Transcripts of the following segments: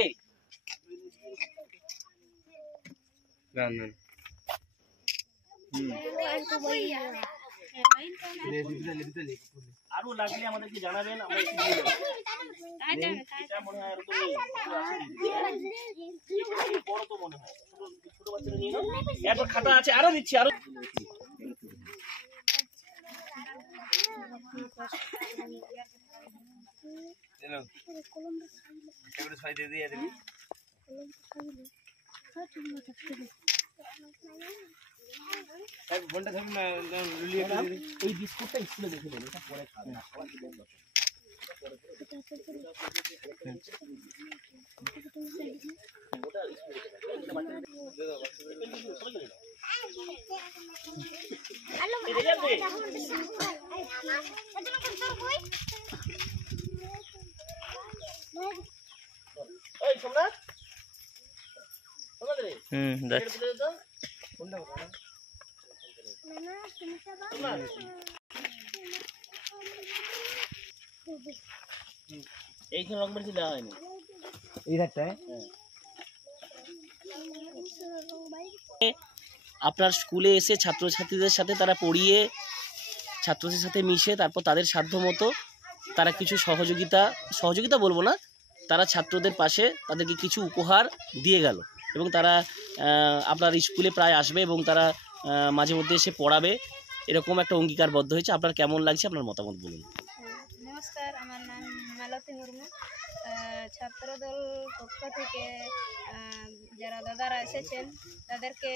এই গান আরো লাগলে আমাদেরকে জানাবেন, আমরা একটু দিয়ে দেব। এটা মনে হয় এরকম বড় তো মনে হয়, ছোট বাচ্চারা নিয়ে নাও। এরপর খাতা আছে, আরো দিচ্ছি, আরো এই বিস্কুটটা স্কুলে দেখে নেবে, এটা পরে খাবে না। এইখানে রং বেশি দেওয়া হয়নি এই ধারটায়। আপনার স্কুলে এসে ছাত্রছাত্রীদের সাথে তারা পড়িয়ে ছাত্রদের সাথে মিশে তারপর তাদের সাধ্য মতো তারা কিছু সহযোগিতা বলবো না, তারা ছাত্রদের পাশে তাদেরকে কিছু উপহার দিয়ে গেল এবং তারা আপনার স্কুলে প্রায় আসবে এবং তারা মাঝে মধ্যে এসে পড়াবে, এরকম একটা অঙ্গীকারবদ্ধ হয়েছে। আপনার কেমন লাগছে, আপনার মতামত বলুন। নমস্কার, আমার নাম মালতী মুর্মু। ছাত্রদল পক্ষ থেকে যারা দাদারা এসেছেন তাদেরকে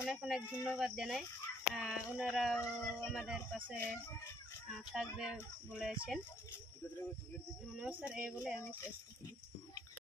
অনেক অনেক ধন্যবাদ জানাই। ওনারাও আমাদের পাশে থাকবে বলেছেন। নমস্কার, এই বলে আমি শেষ করছি।